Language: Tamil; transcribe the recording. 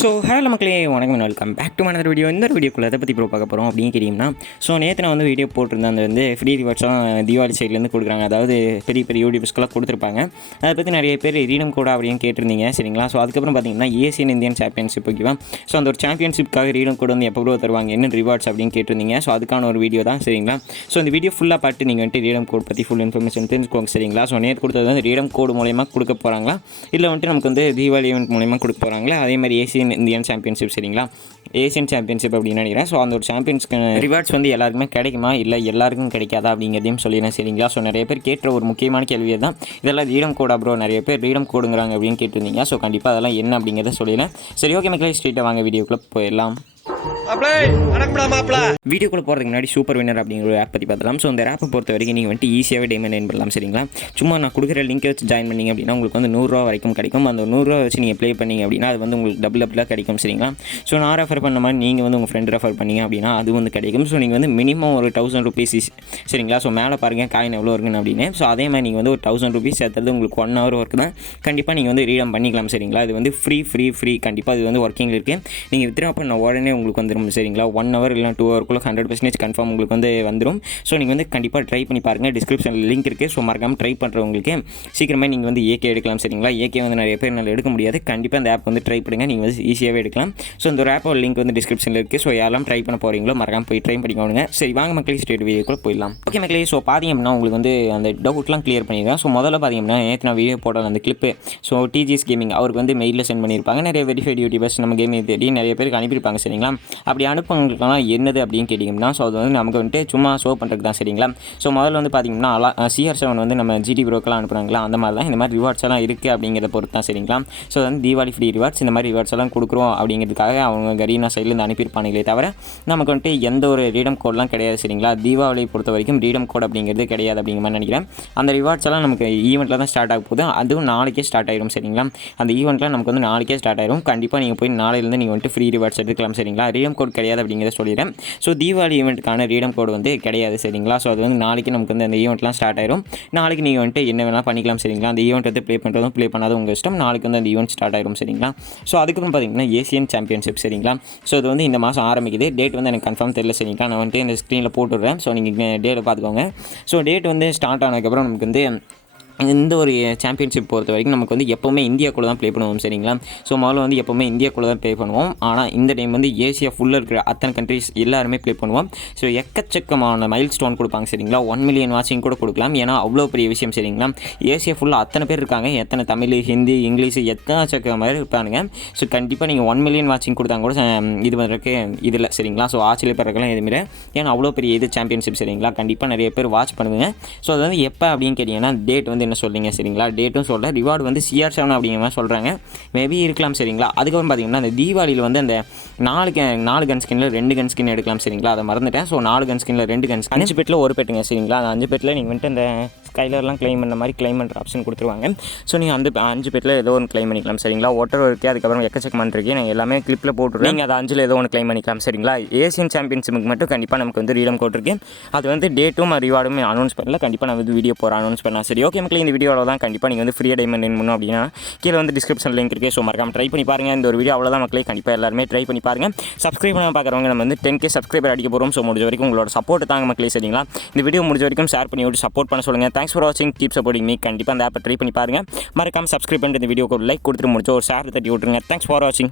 ஹலோ மக்களே, வணக்கம், welcome back to another video. இந்த வீடியோக்குள்ள எதை பற்றி பார்க்க போகிறோம் அப்படின்னு கேட்டிங்கன்னா, நேற்று நான் வந்து வீடியோ போட்டிருந்தேன். அந்த வந்து ஃப்ரீ ரிவார்ட்ஸ்லாம் தீபாவளி சைட்லேருந்து கொடுக்குறாங்க. அதாவது பெரிய பெரிய யூடியூப்ஸ்க்கெல்லாம் கொடுத்துருப்பாங்க. அதை பற்றி நிறைய பேர் ரீடம் கோடா அப்படின்னு கேட்டிருந்தீங்க, சரிங்களா? அதுக்கப்புறம் பார்த்தீங்கன்னா ஏசியன் இந்தியன் சாம்பியன்ஷிப் ஓகேவா. அந்த ஒரு சாம்பியன்ஷிப்காக ரீடம் கோட் வந்து எப்போ தருவாங்க, என்ன ரிவார்ட்ஸ் அப்படின்னு கேட்டிருந்தீங்க. அதுக்கான ஒரு வீடியோ தான், சரிங்களா? இந்த வீடியோ ஃபுல்லாக பார்த்து நீங்கள் வந்துட்டு ரீடம் கோட் பற்றி ஃபுல் இன்ஃபர்மேஷன் தெரிஞ்சுக்கோங்க, சரிங்களா? நேற்று கொடுத்தது வந்து ரீடம் கோடு மூலயமா கொடுக்க போகிறாங்களா, இல்லை வந்துட்டு நமக்கு வந்து தீபாவளி ஈவெண்ட் மூலயமா கொடுக்க போகிறாங்களா? அதே மாதிரி ஏசியன் இந்தியன் சாம்பியன்ஷிப், சரிங்களா? ஏசியன் சாம்பியன்ஷிப் அப்படின்னு நினைக்கிறேன். அந்த ஒரு சாம்பியன்ஸ்க்கு ரிவார்ட்ஸ் வந்து எல்லாருக்குமே கிடைக்குமா, இல்லை எல்லாருக்கும் கிடைக்காதா அப்படிங்கிறதையும் சொல்லிடுறேன், சரிங்களா? நிறைய பேர் கேட்ட ஒரு முக்கியமான கேள்வியை தான் இதெல்லாம். ரீடம் கோடா ப்ரோ, நிறைய பேர் ரீடம் கோடுங்கிறாங்க அப்படின்னு கேட்டிருந்தீங்க. கண்டிப்பாக அதெல்லாம் என்ன அப்படிங்கிறத சொல்லிடுறேன். சரி, ஓகே மக்களே, ஸ்ட்ரெயிட்டாக வாங்க வீடியோக்குள்ளே போயிடலாம். வீடியோக்குள்ள போகிறதுக்கு முன்னாடி சூப்பர் வின்னர் அப்படிங்கிற ஒரு ஆப் பற்றி பார்த்தலாம். இந்த ஆப்பை பொறுத்த வரைக்கும் நீங்கள் வந்துட்டு ஈஸியாகவே டைமண்ட் ஏர்ன் பண்ணலாம், சரிங்களா? சும்மா நான் கொடுக்குற லிங்கை வச்சு ஜாயின் பண்ணிங்க அப்படின்னா உங்களுக்கு வந்து 100 ரூபா வரைக்கும் கிடைக்கும். அந்த 100 ரூபா வச்சு நீங்கள் ப்ளே பண்ணிங்க அப்படின்னா அது வந்து உங்களுக்கு டபுளாக கிடைக்கும், சரிங்களா? நான் ரெஃபர் பண்ண மாதிரி நீங்கள் வந்து உங்கள் ஃப்ரெண்ட் ரெஃபர் பண்ணிங்க அப்படின்னா அது வந்து கிடைக்கும். நீங்கள் வந்து மினிமம் ஒரு 1000 ரூபீஸ், சரிங்களா? மேலே பாருங்கள் காயின் எவ்வளோ இருக்குன்னு அப்படின்னு. அதே மாதிரி நீங்கள் வந்து ஒரு 1000 ரூபீஸ் சேர்த்துறது உங்களுக்கு 1 hour ஒர்க் தான். கண்டிப்பாக நீங்கள் வந்து ரீடம் பண்ணிக்கலாம், சரிங்களா? இது வந்து ஃப்ரீ கண்டிப்பாக இது வந்து ஒர்க்கிங் இருக்குது. நீங்கள் வித்ட்ரா பண்ண உடனே உங்களுக்கு வந்துடும், சரிங்களா? 1 hour இல்லை 2 hourக்குள்ளே 100% கன்ஃபார்ம் உங்களுக்கு வந்து வந்துடும். நீங்கள் வந்து கண்டிப்பாக ட்ரை பண்ணி பாருங்கள். டிஸ்கிரிப்ஷனில் லிங்க் இருக்குது. மறக்காமல் ட்ரை பண்ணுறவங்களுக்கு சீக்கிரமே நீங்கள் வந்து ஏகே எடுக்கலாம், சரிங்களா? ஏகே வந்து நிறைய பேர் என்னால் எடுக்க முடியாது. கண்டிப்பாக இந்த ஆப் வந்து ட்ரை பண்ணுங்க, நீங்கள் வந்து ஈஸியாகவே எடுக்கலாம். இந்த ஒரு ஆப்போட லிங்க் வந்து டிஸ்கிரிப்ஷனில் இருக்குது. யாரெல்லாம் ட்ரை பண்ண போகிறீங்களோ மறக்காமல் போய் ட்ரை பண்ணிக்கோங்க. சரி, வாங்க மக்களே, ஸ்ட்ரெயிட் வீடியோக்குள்ளே போயிடலாம். ஓகே மக்களே, பார்த்தீங்க அப்படின்னா உங்களுக்கு வந்து அந்த டவுட்லாம் கிளியர் பண்ணிடுறேன். முதல்ல பார்த்தீங்கன்னா நேற்று நான் வீடியோ போட்டால் அந்த கிளிப்பு டிஜிஎஸ் கேமிங் அவருக்கு வந்து மெயிலில் சென்ட் பண்ணியிருப்பாங்க. நிறைய வெரிஃபைட் யூடியூபர்ஸ் நம்ம கேமை தேடி நிறைய பேருக்கு அனுப்பியிருப்பாங்க, சரிங்களா? அப்படி அனுப்புவங்களுக்கெல்லாம் என்னது அப்படின்னு கேட்டிங்கன்னா, அது வந்து நமக்கு வந்துட்டு சும்மா ஷோ பண்ணுறது தான், சரிங்களா? முதல்ல வந்து பார்த்தீங்கன்னா CR7 வந்து நம்ம ஜிடி ப்ரோக்கெல்லாம் அனுப்புகிறாங்களா, அந்த மாதிரி தான் இந்த மாதிரி ரிவார்ட்ஸ் எல்லாம் இருக்குது அப்படிங்கிறத பொறுத்து தான், சரிங்களா? வந்து தீபாவளி ஃப்ரீ ரிவார்ட்ஸ் இந்த மாதிரி ரிவார்ட்ஸ் எல்லாம் கொடுக்குறோம் அப்படிங்கிறதுக்காக அவங்க கரீனா சைட்லேருந்து அனுப்பியிருப்பாங்களே தவிர நமக்கு வந்துட்டு எந்த ஒரு ரீடம் கோட்லாம் கிடையாது, சரிங்களா? தீபாவளியை பொறுத்த வரைக்கும் ரீடம் கோட் அப்படிங்கிறது கிடையாது அப்படிங்கிற மாதிரி நினைக்கிறேன். அந்த ரிவார்ட்ஸ் எல்லாம் நமக்கு ஈவெண்ட்டில் தான் ஸ்டார்ட் ஆக போகுது. அதுவும் நாளைக்கே ஸ்டார்ட் ஆயிரும், சரிங்களா? அந்த ஈவெண்ட்டில் நமக்கு வந்து நாளைக்கே ஸ்டார்ட் ஆயிரும். கண்டிப்பாக நீங்கள் போய் நாளையிலேருந்து நீங்கள் வந்துட்டு ஃப்ரீ ரிவார்ட்ஸ் எடுக்கலாம், சரிங்களா? ரீடம் கோட் கிடையாது அப்படிங்கிறத சொல்லிடுறேன். தீபாவளி ஈவெண்ட்டுக்கான ரீடம் கோட் வந்து கிடையாது, சரிங்களா? அது வந்து நாளைக்கு நமக்கு வந்து அந்த ஈவெண்ட்லாம் ஸ்டார்ட் ஆயிரும். நாளைக்கு நீங்கள் வந்துட்டு என்ன வேணால் பண்ணிக்கலாம், சரிங்களா? அந்த ஈவெண்ட் வந்து ப்ளே பண்ணுறதும் ப்ளே பண்ணாத உங்கள் இஷ்டம். நாளைக்கு வந்து அந்த ஈவெண்ட் ஸ்டார்ட் ஆயிரும், சரிங்களா? அதுக்கப்புறம் பார்த்தீங்கன்னா ஏசியன் சாம்பியன்ஷிப், சரிங்களா? இது வந்து இந்த மாதம் ஆரம்பிக்குது. டேட் வந்து எனக்கு கன்ஃபார்ம் தெரியல, சரிங்களா? நான் வந்துட்டு இந்த ஸ்க்ரீனில் போட்டுடுறேன். நீங்கள் டேட்டை பார்த்துக்கோங்க. டேட் வந்து ஸ்டார்ட் ஆனதுக்கப்புறம் நமக்கு வந்து இந்த ஒரு சாம்பியன்ஷிப் பொறுத்த வரைக்கும் நமக்கு வந்து எப்போவுமே இந்தியாக்குள்ளே தான் ப்ளே பண்ணுவோம், சரிங்களா? முதல்ல வந்து எப்போவுமே இந்தியாக்குள்ளே தான் ப்ளே பண்ணுவோம். ஆனால் இந்த டைம் வந்து ஏசியா ஃபுல்லாக இருக்கிற அத்தனை கண்ட்ரிஸ் எல்லாருமே ப்ளே பண்ணுவோம். எக்கச்சக்கமான மைல் ஸ்டோன் கொடுப்பாங்க, சரிங்களா? 1 million வாட்சிங் கூட கொடுக்கலாம். ஏன்னா அவ்வளோ பெரிய விஷயம், சரிங்களா? ஏசியா ஃபுல்லாக அத்தனை பேர் இருக்காங்க. எத்தனை தமிழ், ஹிந்தி, இங்கிலீஷ் எக்கச்சக்க மாதிரி இருப்பானுங்க. கண்டிப்பாக நீங்கள் 1 million வாட்சிங் கொடுத்தாங்க கூட இது பண்ணுறதுக்கு இதில், சரிங்களா? ஆச்சரியப்படுறதுக்கெல்லாம் எதுவுமே, ஏன்னா அவ்வளோ பெரிய இது சாம்பியன்ஷிப், சரிங்களா? கண்டிப்பாக நிறைய பேர் வாட்ச் பண்ணுவீங்க. அது வந்து எப்போ அப்படின்னு கேட்டிங்கன்னா டேட் வந்து என்ன சொல்றீங்க, சரிங்களா? டேட்டும் சொல்கிறேன். ரிவார்டு வந்து CR7 அப்படிங்கிற மாதிரி சொல்கிறாங்க. மேபி இருக்கலாம், சரிங்களா? அதுக்கப்புறம் பார்த்தீங்கன்னா அந்த தீபாவளியில் வந்து அந்த 4 கன் ஸ்கின்னில் 2 கன் ஸ்கின் எடுக்கலாம், சரிங்களா? அதை மறந்துட்டேன். 4 கன் ஸ்கின்னில் 2 கன் ஸ்கின், 5 பெட்டில் ஒரு பெட்டுங்க, சரிங்களா? அந்த 5 பெட்டில் நீங்கள் வந்துட்டு அந்த ஸ்கைலர்லாம் கிளைம் பண்ண மாதிரி கிளைம் பண்ணுற ஆப்ஷன் கொடுத்துருவாங்க. நீங்கள் அந்த 5 பெட்டில் ஏதோ ஒன்று கிளைம் பண்ணிக்கலாம், சரிங்களா? ஒட்டர் இருக்குது, அதுக்கப்புறம் எக்கச்சக்கமான இருக்குது. நான் எல்லாமே கிளிப்பில் போட்டுருவேன். நீங்கள் அதை 5ல் ஏதோ ஒன்று கிளைம் பண்ணிக்கலாம், சரிங்களா? ஏசியன் சாம்பியன்ஷிப்புக்கு மட்டும் கண்டிப்பாக நமக்கு வந்து ரீடம் கோட் இருக்குது. அது வந்து டேட்டும் ரிவார்டும் அனௌன்ஸ் பண்ணல. கண்டிப்பாக நான் வந்து வீடியோ போகிற அனௌன்ஸ் பண்ணலாம். சரி, ஓகே மக்களே, இந்த வீடியோவில் தான் கண்டிப்பாக நீங்கள் வந்து ஃப்ரீயாக டைமண்ட் ஏர்ன் பண்ணணும் அப்படின்னா கீழே வந்து டிஸ்கிரிப்ஷன் லிங்க் இருக்குது. மறக்காம ட்ரை பண்ணி பாருங்கள். இந்த ஒரு வீடியோ அவ்வளோதான் மக்களே. கண்டிப்பாக எல்லாருமே ட்ரை பண்ணி பாருங்கள். சப்ஸ்கிரைப் பண்ண பார்க்குறவங்க நம்ம வந்து 10K சப்ஸ்கிரைபர் அடிக்க போகிறோம். முடிஞ்ச வரைக்கும் உங்களோட சப்போர்ட் தாங்க மக்களே, சரிங்களா? இந்த வீடியோ முடிஞ்ச வரைக்கும் ஷேர் பண்ணி விட்டு சப்போர்ட் பண்ண சொல்லுங்கள். தேங்க்ஸ் ஃபார் வாட்சிங், கீப் சப்போர்ட்டிங் மீ. கண்டிப்பாக அந்த ஆப்பை ட்ரை பண்ணி பாருங்கள். மறக்காம சப்ஸ்கிரைப் பண்ணிட்டு இந்த வீடியோக்கு ஒரு லைக் கொடுத்துட்டு முடிச்சு ஒரு ஷேர் தட்டி விட்டுருங்க. தேங்க்ஸ் ஃபார் வாட்சிங்.